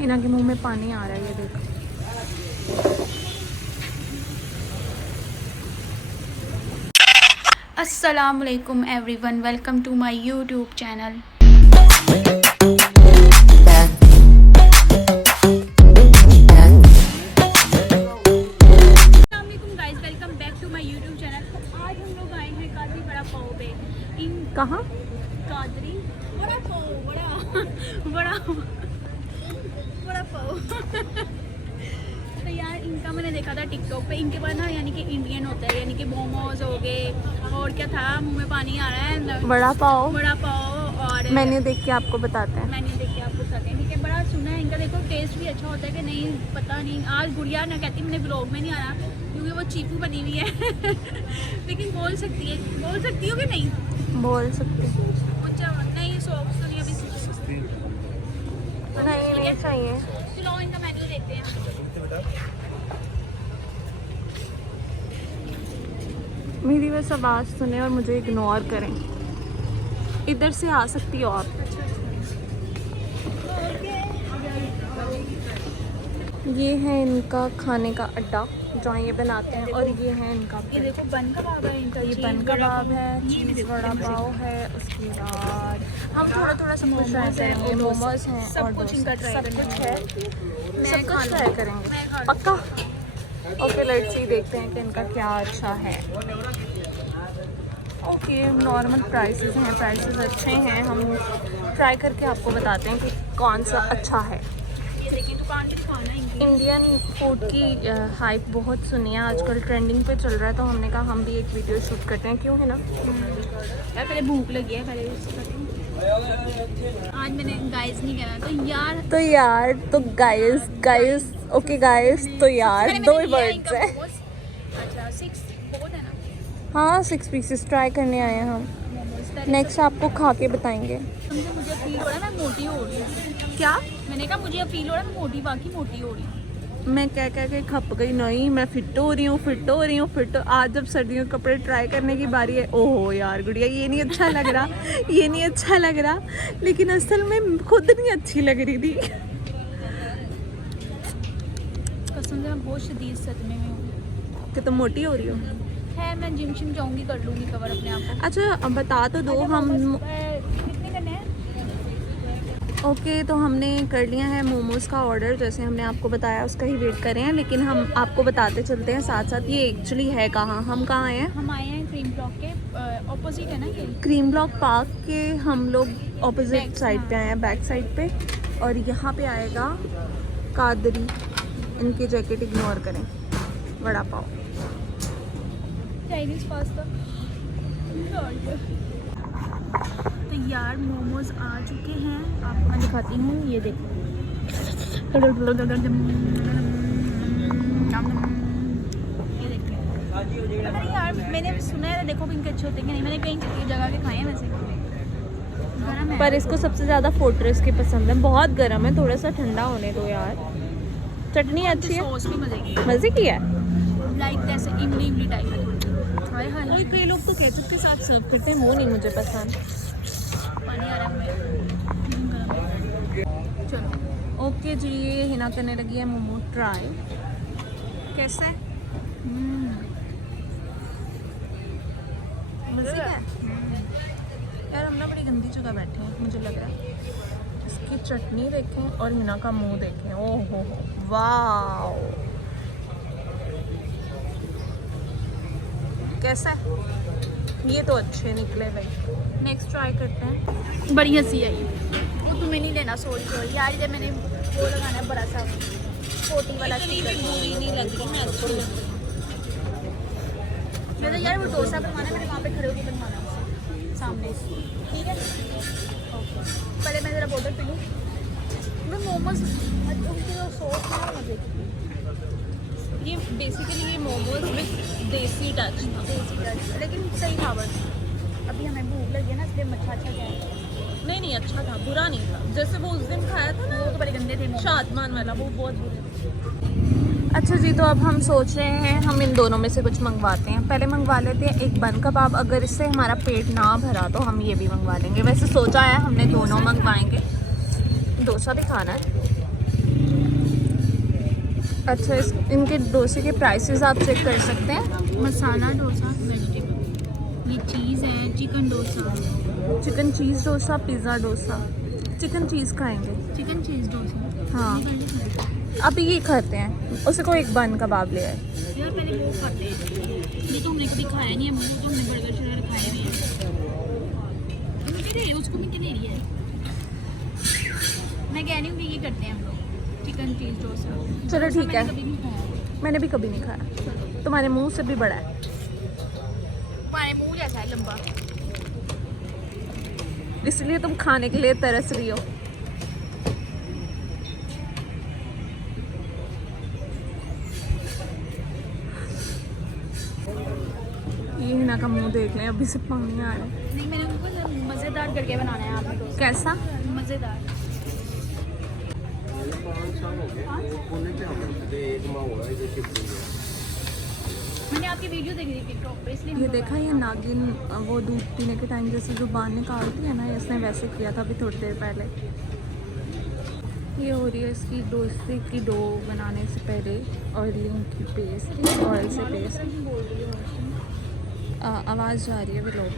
हिना के मुंह में पानी आ रहा है, ये देख। अस्सलामुअलैकुम everyone, welcome to my YouTube channel. Welcome back to my YouTube channel. तो आज हम लोग आए हैं कादरी बड़ा पाव पे। कहाँ? कादरी बड़ा पाव, बड़ा पाव। तो यार इनका मैंने देखा था टिकटॉक पे, इनके पास ना यानी कि इंडियन होता है, यानी कि मोमोज हो गए और क्या था, मुंह में पानी आ रहा है। बड़ा पाव और मेन्यू देख के आपको बताते हैं। ठीक है, बड़ा सुना है इनका, देखो टेस्ट भी अच्छा होता है कि नहीं पता नहीं। आज गुड़िया ना कहती मैंने ब्लॉग में नहीं आना क्योंकि वो चीपू बनी हुई है। लेकिन बोल सकती हो कि नहीं? बोल सकती नहीं, सॉक्स तो नहीं अभी नहीं चाहिए। चलो इनका मेन्यू देखते हैं। मेरी बस आवाज़ सुने और मुझे इग्नोर करें। इधर से आ सकती हो आप। ये है इनका खाने का अड्डा जहाँ ये बनाते हैं, और ये है इनका, ये देखो बन कबाब है इनका, ये बन कबाब है, चीज़ वड़ा पाव है, उसके बाद हम थोड़ा सब कुछ ट्राई करेंगे। मोमोज हैं और कुछ इनका सब कुछ है, सब कुछ ट्राई करेंगे पक्का। ओके लेट्स सी, देखते हैं कि इनका क्या अच्छा है। ओके नॉर्मल प्राइसेस हैं, प्राइसेस अच्छे हैं। हम ट्राई करके आपको बताते हैं कि कौन सा अच्छा है। इंडियन फूड की हाइप बहुत सुनी है आजकल, ट्रेंडिंग पे चल रहा है, तो हमने कहा हम भी एक वीडियो शूट करते हैं, क्यों है ना यार। पहले भूख लगी है, पहले आज मैंने गाइस नहीं कहना तो गाइस ओके गाइस, तो यार दो ही वर्ड्स है। अच्छा 6 बहुत है ना? हाँ 6 पीसेस ट्राई करने आए हैं हम। नेक्स्ट आपको खा के बताएंगे। मुझे फील हो रहा है मैं मोटी हो रही हूँ। क्या? मैंने कहा मुझे फील हो रहा है मैं मोटी हो रही हूँ। मैं कह के खप गई, नहीं मैं फिट हो रही हूँ। आज जब सर्दियों के कपड़े ट्राई करने की बारी है, ओहो यार गुड़िया ये नहीं अच्छा लग रहा, लेकिन असल में खुद नहीं अच्छी लग रही थी। कसम से मैं बहुत शदीद सदमे में हूँ कि तुम मोटी हो रही हो। है मैं जिम जाऊँगी, कर लूँगी कवर अपने आप को। अच्छा बता तो दो हम कितने करने हैं। ओके तो हमने कर लिया है मोमोज़ का ऑर्डर, जैसे हमने आपको बताया उसका ही वेट कर रहे हैं, लेकिन हम आपको बताते चलते हैं साथ साथ ये एक्चुअली है कहाँ। हम कहाँ आए हैं? हम आए हैं क्रीम ब्लॉक के ऑपोजिट है ना, ये क्रीम ब्लॉक पार्क के हम लोग ऑपोजिट साइड पे आए हैं, बैक साइड पे। और यहाँ पे आएगा कादरी, इनकी जैकेट इग्नोर करें, वड़ा पाव, चाइनीज़ पास्ता। तो यार मोमोज आ चुके हैं, आपको मैं दिखाती हूँ, ये देखो। ये देखते हैं। पता नहीं यार मैंने सुना है, देखो भी इनके अच्छे होते हैं कि नहीं, मैंने कई जगह के खाए हैं वैसे। गरम है पर इसको सबसे ज़्यादा फोर्ट्रेस की पसंद है, बहुत गर्म है, थोड़ा सा ठंडा होने दो यार। चटनी अच्छी है, सॉस भी मज़े की है, लाइक जैसे इमली टाइप है। कई लोग तो केचप के साथ सर्व करते हैं, वो नहीं मुझे पसंद। पानी आ रहा है। चलो ओके जी, ये हिना करने लगी है मोमो ट्राई। कैसा है? मज़े है यार। हम ना बड़ी गंदी जगह बैठे हैं, मुझे लग रहा है। इसकी चटनी देखें और हिना का मुंह देखें, ओह हो वाह। कैसा है? ये तो अच्छे निकले भाई। नेक्स्ट ट्राई करते हैं। बड़ी हंसी आई, वो तुम्हें नहीं लेना, सॉरी यार। जब मैंने वो लगाना है बड़ा सा 40 वाला, बुरी नहीं लग रही, मैं अच्छी लग रही। मैं तो यार वो डोसा बनवाना है, मैंने वहाँ पे खड़े होकर बनवाना सामने, ठीक है ओके। पहले मैं ज़रा बोतल पी लूँ। मैं मोमोज उनकी जो सॉस है मज़े की। ये बेसिकली ये मोमोज विद देसी टच था, लेकिन सही था। बस अभी हमें भूख लगी है ना, इसलिए अच्छा क्या है। नहीं अच्छा था, बुरा नहीं था। जैसे वो उस दिन खाया था ना, वो तो बड़े गंदे थे, शादमान वाला, वो बहुत बुरे थे। अच्छा जी, तो अब हम सोच रहे हैं हम इन दोनों में से कुछ मंगवाते हैं। पहले मंगवा लेते हैं एक बन कबाब, अगर इससे हमारा पेट ना भरा तो हम ये भी मंगवा लेंगे। वैसे सोचा है हमने दोनों मंगवाएंगे, डोसा भी खाना है। अच्छा, इनके डोसे के प्राइसेस आप चेक कर सकते हैं। मसाला डोसा वेजिटेबल, ये चीज़ है, chicken dosa, chicken cheese dosa, pizza dosa. Chicken cheese खाएंगे। Chicken cheese dosa. हाँ, अभी ये खाते हैं। उसे को एक बन कबाब ले आए। यार पहले वो खाते हैं, ये तो हमने कभी खाया नहीं है, वो तो हमने बर्गर शर्गर खाए हुए हैं। मेरे उसको भी क्या ले रही है? मैं कह रही हूँ कि ये करते हैं हम लोग, चिकन चीज़ डोसा। चलो ठीक है, कभी नहीं खाया। मैंने भी कभी नहीं खाया। तुम्हारे मुंह से भी बड़ा है। तुम्हारे मुँह जैसा है लंबा। इसलिए तुम खाने के लिए तरस रही हो। ये हिना का मुंह देख लें, अभी से पानी आ रहा है। नहीं, मैंने उनको मज़ेदार करके बनाना है आपने डोसा। कैसा? मज़ेदार। मैंने आपकी वीडियो देखी थी टिकटॉक पे, इसलिए ये देखा, ये नागिन वो दूध पीने के टाइम जैसे जो बाल निकालती है ना, इसने वैसे किया था अभी थोड़ी देर पहले। ये हो रही है इसकी डोसे की डो बनाने से पहले ऑयलिंग की पेस्ट, ऑयल से पेस्ट। आवाज़ जा रही है भी लोग।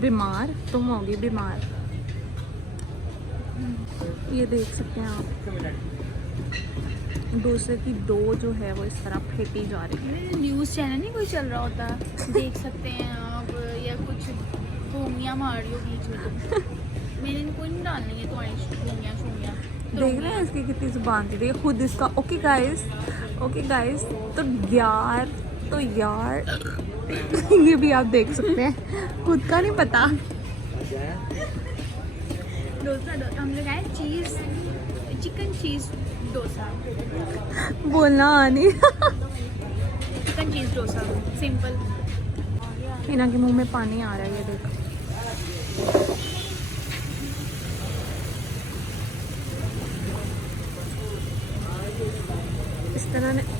बीमार तुम होगी बीमार। ये देख सकते हैं आप, डोसे की डो जो है वो इस तरह फेंटी जा रही है। न्यूज़ चैनल नहीं कोई चल रहा होता, देख सकते हैं आप, या कुछ भूमियाँ मार रही हो बीच में। मैंने कोई नहीं डालनी है तुम्हारी भूमियाँ शूमियाँ। देख रहे हैं इसकी कितनी जुबान दे रही है खुद इसका। Okay guys, okay guys. तो यार ये भी आप देख सकते हैं, खुद का नहीं पता। डोसा हम लोग आए चीज़, चिकन चीज़ डोसा, बोलना आनी। Chicken cheese dosa simple. Hina के मुंह में पानी आ रहा है, ये देख।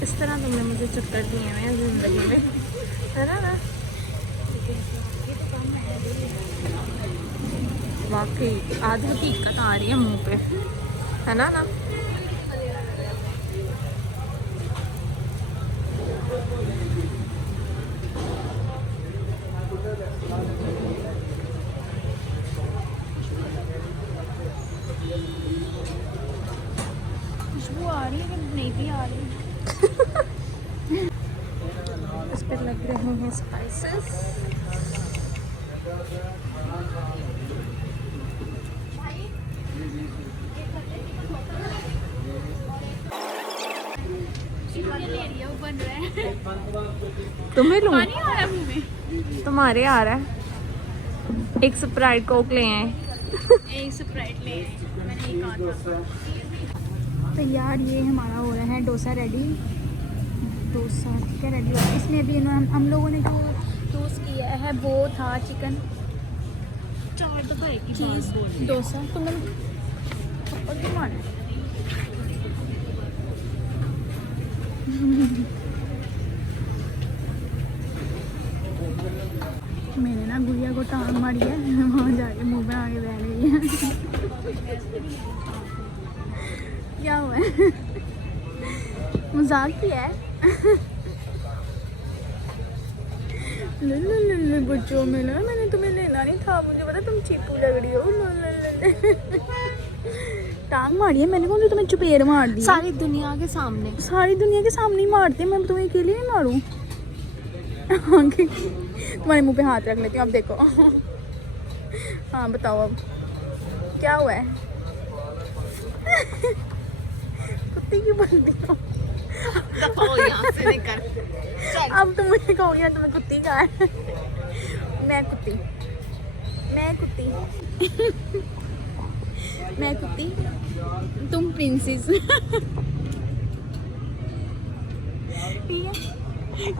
इस तरह तुमने मुझे चक्कर दिए हैं जिंदगी में, है ना? वाकई आधी हकीकत आ रही है मुंह पे, है ना? खुशबू आ रही है कि नहीं भी आ रही है? इस पर लग रहे हैं स्पाइसेस। बन रहा है। तुम्हें लूं? पानी आ रहा है मुंह में। तुम्हारे आ रहा है। एक स्प्राइट कोक ले आए। एक स्प्राइट ले आए, मैंने ये कहा था। तो यार ये हमारा हो रहा है डोसा रेडी। डोसा ठीक है, रेडी हो गया। इसमें भी हम लोगों ने जो टोस्ट किया है वो था चिकन 4 दफा की चीज़ डोसा। तो मैंने थप्पड़ क्यों मारा? मैंने ना गुड़िया को टांग मारी है, वहाँ जाके मुंह पे आके बैठ गई है। क्या हुआ है? मजाक किया है? बच्चों में ना, मैंने तुम्हें लेना नहीं था, मुझे पता तुम चीपू लग रही हो। टांग मारी है मैंने, कौन सी तुम्हें चुपेर मार दी? सारी दुनिया के सामने। सारी दुनिया के सामने ही मारती है, मैं तुम्हें अकेले नहीं मारूं? तुम्हारे मुंह पे हाथ रख लेती हूँ, अब देखो। हाँ बताओ अब क्या हुआ है? कुत्ती की बनती हो। अब तुम मुझे कहोगे तुम्हें कुत्ती का है। मैं कुत्ती, मैं कुत्ती, तुम प्रिंसेस। ठीक है,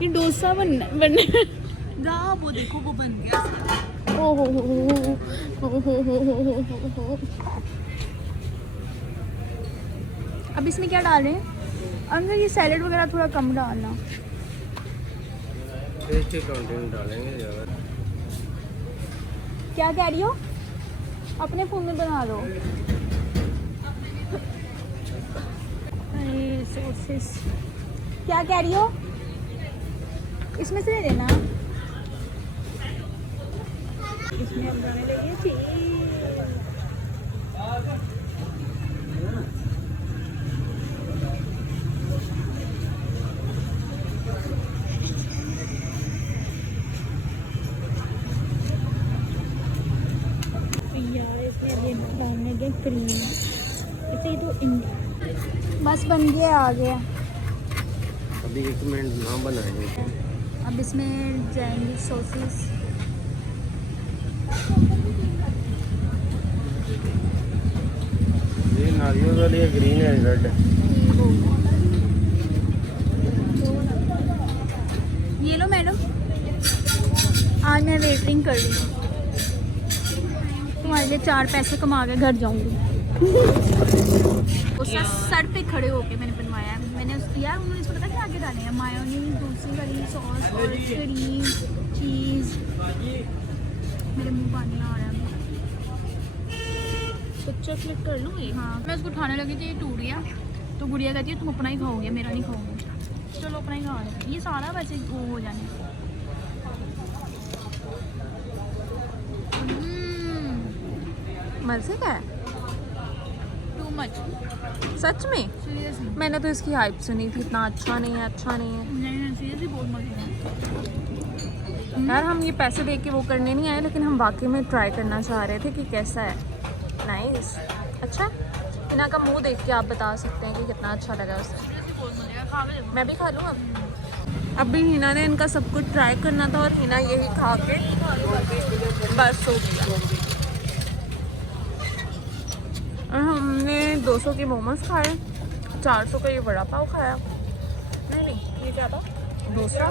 ये डोसा बनना वो देखो वो बन गया। हो। अब इसमें क्या डाल रहे हैं? अंदर ये सैलेड वगैरह थोड़ा कम डालना। टेस्टी कंटेंट डालेंगे ज़्यादा। क्या कह रही हो? अपने फ़ोन में बना लो। अरे सॉसेस। क्या कह रही हो? इसमें से ले लेना। इसमें अब जाने लगे चीज़। यार इसमें अभी डालने के क्रीम इसे तो बस बन गया, आ गया। अभी 1 मिनट ना बनाएंगे। अब इसमें जाएंगी सॉसेस। ये नारियल वाली है, ग्रीन है, रेड है। ये लो मैडम, आज मैं वेटिंग कर रही हूँ। तुम्हारे लिए 4 पैसे कमा के घर जाऊंगी। उस सर पे खड़े होके मैंने बनवाया है। मैंने यार उन्होंने इसको पता क्या आगे डाले हैं, मायोनीज, दूसरी वाली सॉस और क्रीम चीज़। मेरे मुंह पानी आ रहा है। पिक्चर क्लिक कर लूँ ये? हाँ। मैं उसको उठाने लगी थी, ये टूट गया। तो गुड़िया कहती है तुम अपना ही खाओगे, मेरा नहीं खाओगे। चलो अपना ही खा लो। ये सारा वैसे वो हो जाने। मज़े का है टू मच सच में। सीरियसली। मैंने तो इसकी हाइप सुनी थी, इतना अच्छा नहीं है, अच्छा नहीं है। नहीं सीरियसली बहुत मजे हैं। यार हम ये पैसे दे के वो करने नहीं आए, लेकिन हम वाकई में ट्राई करना चाह रहे थे कि कैसा है। नाइस, अच्छा। हिना का मुंह देख के आप बता सकते हैं कि कितना अच्छा लगा उसे। बहुत मजे हैं, खा के देखो। मैं भी खा लूँ अब। अभी हिना ने इनका सब कुछ ट्राई करना था और हिना यही खा के बस हो गया। और हमने 200 के मोमोज खाए, 400 का ये वड़ा पाव खाया। नहीं ये क्या था, डोसा,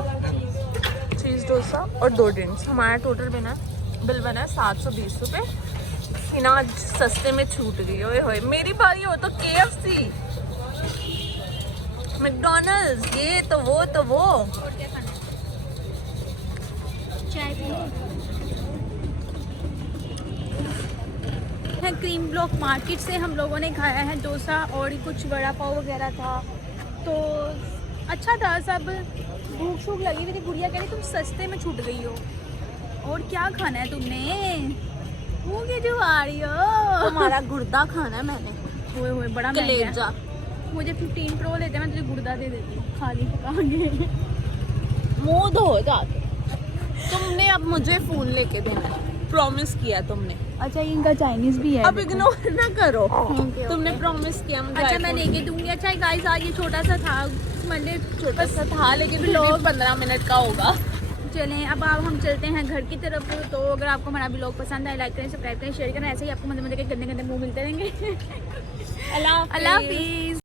चीज़ डोसा और 2 ड्रिंक्स। हमारा टोटल बिल बना है 720 रुपये। हिना आज सस्ते में छूट गई। ओए होए, मेरी बारी हो तो KFC, मैकडॉनल्ड्स, ये तो वो चाय पी है। क्रीम ब्लॉक मार्केट से हम लोगों ने खाया है डोसा और कुछ वड़ा पाव वगैरह था, तो अच्छा था सब। भूख शूख लगी हुई थी। गुड़िया कह रही तुम सस्ते में छूट गई हो। और क्या खाना है तुमने? वो क्या जो आ रही हो? हमारा गुर्दा खाना है मैंने, हुए बड़ा महंगा कलेजा। है। मुझे 15 प्रो लेते मैं तुझे गुर्दा दे देती हूँ, खाली पकाएंगे। मुंह धो जाके। तुमने अब मुझे फोन लेके देना है, प्रॉमिस किया तुमने। अच्छा इनका चाइनीज भी है। अब इग्नोर ना करो। Okay. तुमने प्रॉमिस किया मुझे। अच्छा मैं लेके दूंगी। अच्छा गाइस आज ये छोटा सा था, मैंने छोटा सा था लेकिन फिर भी 15 मिनट का होगा। चलें अब हम चलते हैं घर की तरफ। तो अगर आपको हमारा ब्लॉग पसंद आए, लाइक करें, सब्सक्राइब करें, शेयर करें। ऐसे ही आपको मजे मजे के गंदे गंदे मुंह मिलते रहेंगे। अल्लाह अल्लाह हाफिज़।